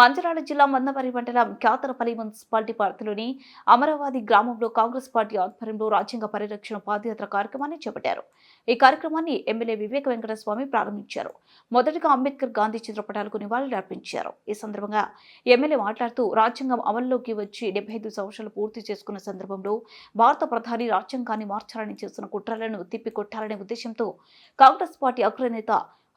మంచిర్యాల జిల్లా మందమరి మండలం క్యాతరపల్లి మున్సిపాలిటీ పరిధిలోని అమరావతి గ్రామంలో కాంగ్రెస్ పార్టీ ఆధ్వర్యంలో రాజ్యాంగ పరిరక్షణ పాదయాత్ర కార్యక్రమాన్ని చేపట్టారు. ఈ కార్యక్రమాన్ని ఎమ్మెల్యే వివేక వెంకటస్వామి ప్రారంభించారు. మొదటగా అంబేద్కర్ గాంధీ చిత్రపటాలకు నివాళులు అర్పించారు. ఈ సందర్భంగా ఎమ్మెల్యే మాట్లాడుతూ రాజ్యాంగం అమల్లోకి వచ్చి 75 సంవత్సరాలు పూర్తి చేసుకున్న సందర్భంలో భారత ప్రధాని రాజ్యాంగాన్ని మార్చాలని చేస్తున్న కుట్రలను తిప్పికొట్టాలనే ఉద్దేశంతో కాంగ్రెస్ పార్టీ అగ్రనేత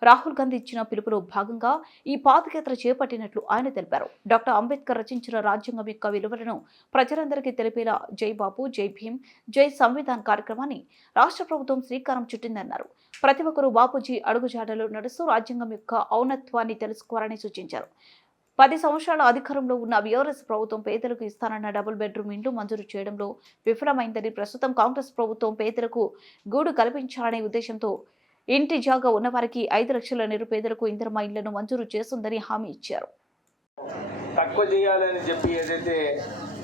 రాహుల్ గాంధీ ఇచ్చిన పిలుపులో భాగంగా ఈ పాదయాత్ర చేపట్టినట్లు ఆయన తెలిపారు. డాక్టర్ అంబేద్కర్ రచించిన రాజ్యాంగం యొక్క విలువలను ప్రజలందరికీ తెలిపేలా జై బాపు, జై భీమ్, జై సంవిధాన్ కార్యక్రమాన్ని రాష్ట్ర ప్రభుత్వం శ్రీకారం చుట్టిందన్నారు. ప్రతి ఒక్కరూ బాపూజీ అడుగుజాడలో నడుస్తూ రాజ్యాంగం యొక్క ఔన్నత్వాన్ని తెలుసుకోవాలని సూచించారు. 10 సంవత్సరాల అధికారంలో ఉన్న బీఆర్ఎస్ ప్రభుత్వం పేదలకు ఇస్తానన్న డబుల్ బెడ్రూమ్ ఇండ్లు మంజూరు చేయడంలో విఫలమైందని, ప్రస్తుతం కాంగ్రెస్ ప్రభుత్వం పేదలకు గూడు కల్పించాలనే ఉద్దేశంతో ఇంటి జాగా ఉన్నవారికి 5 లక్షల నిరుపేదలకు ఇందిరమ్మ ఇళ్లను మంజూరు చేస్తుందని హామీ ఇచ్చారు. తక్కువ చేయాలని చెప్పి ఏదైతే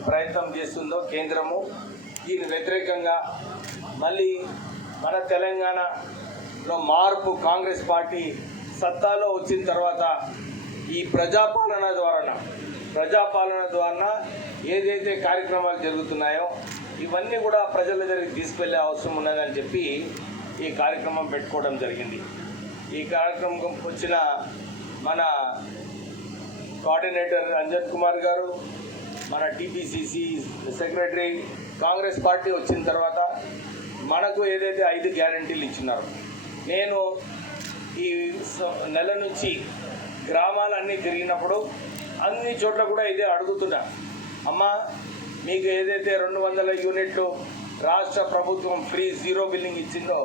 ప్రయత్నం చేస్తుందో కేంద్రము, దీని వ్యతిరేకంగా మళ్ళీ మన తెలంగాణలో మార్పు కాంగ్రెస్ పార్టీ సత్తాలో వచ్చిన తర్వాత ఈ ప్రజాపాలన ద్వారా ఏదైతే కార్యక్రమాలు జరుగుతున్నాయో ఇవన్నీ కూడా ప్రజల దగ్గరికి తీసుకెళ్లే అవసరం ఉన్నదని చెప్పి ఈ కార్యక్రమం పెట్టుకోవడం జరిగింది. ఈ కార్యక్రమం వచ్చిన మన కోఆర్డినేటర్ అంజన్ కుమార్ గారు, మన టీపీసీసీ సెక్రటరీ, కాంగ్రెస్ పార్టీ వచ్చిన తర్వాత మనకు ఏదైతే 5 గ్యారంటీలు ఇచ్చినారో, నేను ఈ నెల నుంచి గ్రామాలన్నీ తిరిగినప్పుడు అన్ని చోట్ల కూడా ఇదే అడుగుతున్నా. అమ్మా, మీకు ఏదైతే 200 యూనిట్లు రాష్ట్ర ప్రభుత్వం ఫ్రీ జీరో బిల్లింగ్ ఇచ్చిందో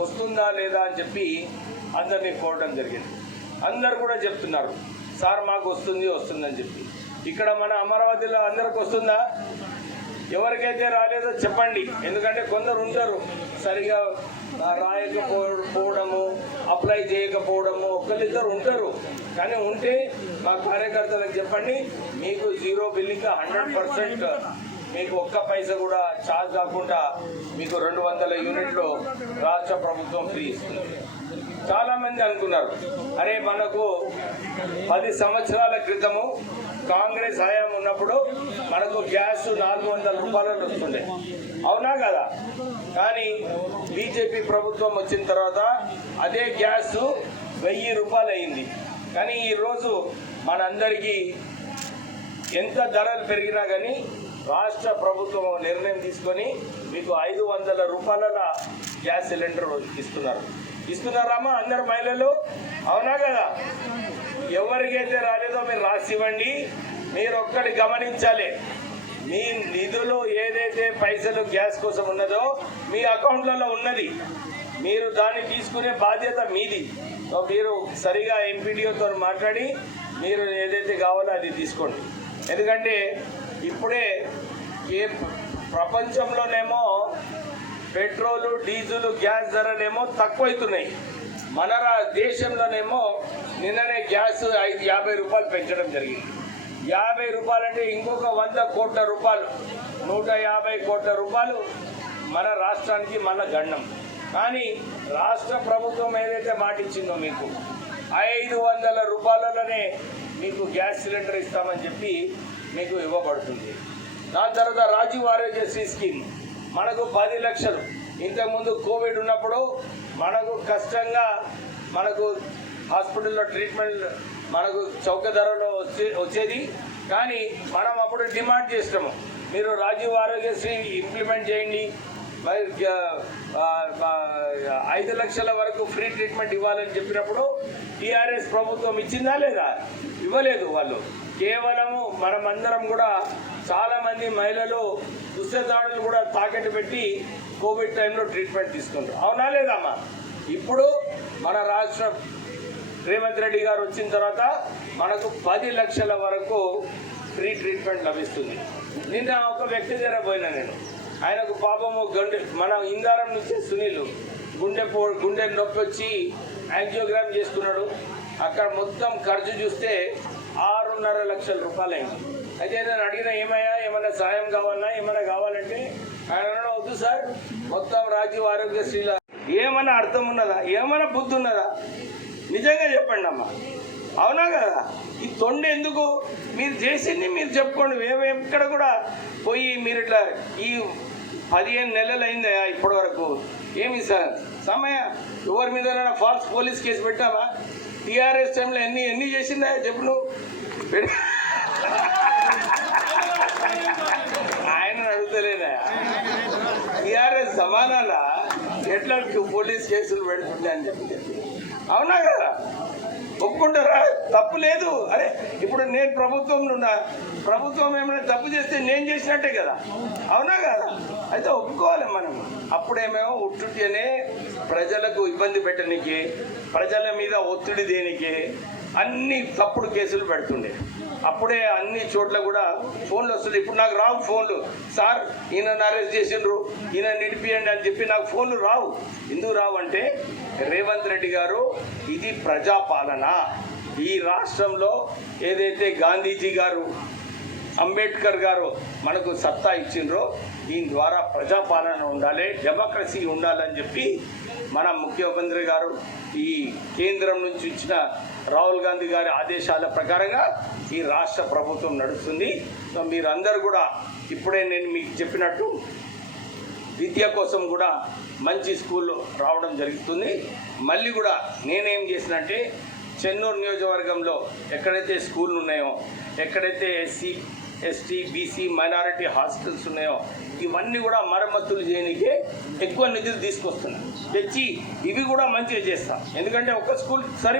వస్తుందా లేదా అని చెప్పి అందరినీ కోరడం జరిగింది. అందరు కూడా చెప్తున్నారు, సార్ మాకు వస్తుందని చెప్పి. ఇక్కడ మన అమరావతిలో అందరికి వస్తుందా? ఎవరికైతే రాలేదో చెప్పండి. ఎందుకంటే కొందరు ఉంటారు సరిగా రాయకపోవడము, అప్లై చేయకపోవడము, ఒకళ్ళిద్దరు ఉంటారు. కానీ ఉంటే మా కార్యకర్తలకు చెప్పండి, మీకు జీరో బిల్లింగ్ 100% మీకు ఒక్క పైసా కూడా ఛార్జ్ కాకుండా మీకు 200 యూనిట్లు రాష్ట్ర ప్రభుత్వం ఫ్రీ ఇస్తుంది. చాలామంది అనుకున్నారు, అరే మనకు 10 సంవత్సరాల క్రితము కాంగ్రెస్ హయాం ఉన్నప్పుడు మనకు గ్యాస్ 400 రూపాయలు వస్తుండే, అవునా కదా? కానీ బీజేపీ ప్రభుత్వం వచ్చిన తర్వాత అదే గ్యాస్ 1000 రూపాయలు అయింది. కానీ ఈరోజు మనందరికీ ఎంత ధరలు పెరిగినా కానీ రాష్ట్ర ప్రభుత్వం నిర్ణయం తీసుకొని మీకు 500 రూపాయల గ్యాస్ సిలిండర్ ఇస్తున్నారమ్మా అందరు మహిళలు, అవునా కదా? ఎవరికైతే రాలేదో మీరు రాసి ఇవ్వండి. మీరు ఒక్కటి గమనించాలి, మీ నిధులు ఏదైతే పైసలు గ్యాస్ కోసం ఉన్నదో మీ అకౌంట్లలో ఉన్నది, మీరు దాన్ని తీసుకునే బాధ్యత మీది. మీరు సరిగా ఎంపీడీఓతో మాట్లాడి మీరు ఏదైతే కావాలో అది తీసుకోండి. ఎందుకంటే ఇప్పుడే ప్రపంచంలోనేమో పెట్రోలు, డీజిల్, గ్యాస్ ధరలేమో తక్కువైతున్నాయి. మన దేశంలోనేమో నిన్ననే గ్యాస్ 50 రూపాయలు పెంచడం జరిగింది. 50 రూపాయలు అంటే ఇంకొక 100 కోట్ల రూపాయలు, 150 కోట్ల రూపాయలు మన రాష్ట్రానికి మన గండం. కానీ రాష్ట్ర ప్రభుత్వం ఏదైతే మాట ఇచ్చిందో మీకు 500 రూపాయలలోనే మీకు గ్యాస్ సిలిండర్ ఇస్తామని చెప్పి మీకు ఇవ్వబడుతుంది. దాని తర్వాత రాజీవ్ ఆరోగ్యశ్రీ స్కీమ్ మనకు 10 లక్షలు. ఇంతకుముందు కోవిడ్ ఉన్నప్పుడు మనకు కష్టంగా మనకు హాస్పిటల్లో ట్రీట్మెంట్ మనకు చౌక ధరలో వచ్చేది. కానీ మనం అప్పుడు డిమాండ్ చేస్తాము, మీరు రాజీవ్ ఆరోగ్యశ్రీ ఇంప్లిమెంట్ చేయండి, 5 లక్షల వరకు ఫ్రీ ట్రీట్మెంట్ ఇవ్వాలని చెప్పినప్పుడు టీఆర్ఎస్ ప్రభుత్వం ఇచ్చిందా లేదా? ఇవ్వలేదు. వాళ్ళు కేవలము మనమందరం కూడా చాలామంది మహిళలు దుస్తదాడులు కూడా తాకట్టు పెట్టి కోవిడ్ టైంలో ట్రీట్మెంట్ తీసుకుంటారు, అవునా లేదమ్మా? ఇప్పుడు మన రాష్ట్ర రేవంత్ రెడ్డి గారు వచ్చిన తర్వాత మనకు 10 లక్షల వరకు ఫ్రీ ట్రీట్మెంట్ లభిస్తుంది. నిన్న ఒక వ్యక్తి దగ్గర పోయినా నేను, ఆయనకు పాపము మన ఇందారం నుంచి సునీల్ గుండె నొప్పి వచ్చి యాంజియోగ్రామ్ చేసుకున్నాడు. అక్కడ మొత్తం ఖర్చు చూస్తే 6.5 లక్షల రూపాయలు అయింది. అయితే నేను అడిగిన, ఏమైనా సాయం కావాలన్నా, ఏమైనా కావాలంటే ఆయన వద్దు సార్, మొత్తం రాజీవ్ ఆరోగ్యశ్రీలో ఏమైనా అర్థం ఉన్నదా, ఏమైనా బుద్ధి ఉన్నదా? నిజంగా చెప్పండి అమ్మా. అవునా కదా? ఈ తొండ ఎందుకు? మీరు చేసింది మీరు చెప్పుకోండి. ఎక్కడ కూడా పోయి మీరు ఇట్లా ఈ 15 నెలలు అయిందా ఇప్పటి వరకు ఏమి సార్ ఎవరి మీద ఫాల్స్ పోలీస్ కేసు పెట్టావా? టీఆర్ఎస్ టైంలో ఎన్ని చేసిందా చెప్పు నువ్వు. ఆయన అడుగుతలేదా? టీఆర్ఎస్ జమానాలా ఎట్లా పోలీస్ కేసులు పెడుతుండే అని చెప్పి అవునా కదా? ఒప్పుకుంటారా? తప్పు లేదు. అరే ఇప్పుడు నేను ప్రభుత్వంలో ఉన్నా, ప్రభుత్వం ఏమైనా తప్పు చేస్తే నేను చేసినట్టే కదా, అవునా కదా? అయితే ఒప్పుకోవాలి మనం. అప్పుడేమో ఉట్టుటినే ప్రజలకు ఇబ్బంది పెట్టడానికి, ప్రజల మీద ఒత్తిడి దేనికి అన్ని తప్పుడు కేసులు పెడుతుండే. అప్పుడే అన్ని చోట్ల కూడా ఫోన్లు వస్తుంది. ఇప్పుడు నాకు రావు ఫోన్లు, సార్ ఈయనను అరెస్ట్ చేసిండ్రు, ఈయన నిడిపియండి అని చెప్పి నాకు ఫోన్లు రావు. ఎందుకు రావు అంటే రేవంత్ రెడ్డి గారు ఇది ప్రజాపాలన. ఈ రాష్ట్రంలో ఏదైతే గాంధీజీ గారు, అంబేద్కర్ గారు మనకు సత్తా ఇచ్చిండ్రో దీని ద్వారా ప్రజాపాలన ఉండాలి, డెమోక్రసీ ఉండాలని చెప్పి మన ముఖ్యమంత్రి గారు ఈ కేంద్రం నుంచి ఇచ్చిన రాహుల్ గాంధీ గారి ఆదేశాల ప్రకారంగా ఈ రాష్ట్ర ప్రభుత్వం నడుస్తుంది. సో మీరందరూ కూడా ఇప్పుడే నేను మీకు చెప్పినట్టు విద్య కోసం కూడా మంచి స్కూల్ రావడం జరుగుతుంది. మళ్ళీ కూడా నేనేం చేసినంటే చెన్నూరు నియోజకవర్గంలో ఎక్కడైతే స్కూళ్ళు ఉన్నాయో, ఎక్కడైతే SC ST BC minority hostels ఉన్నాయో ఇవన్నీ కూడా మరమ్మతులు చేయడానికే ఎక్కువ నిధులు తీసుకొస్తున్నాను. తెచ్చి ఇవి కూడా మంచిగా చేస్తాం. ఎందుకంటే ఒక స్కూల్ సరి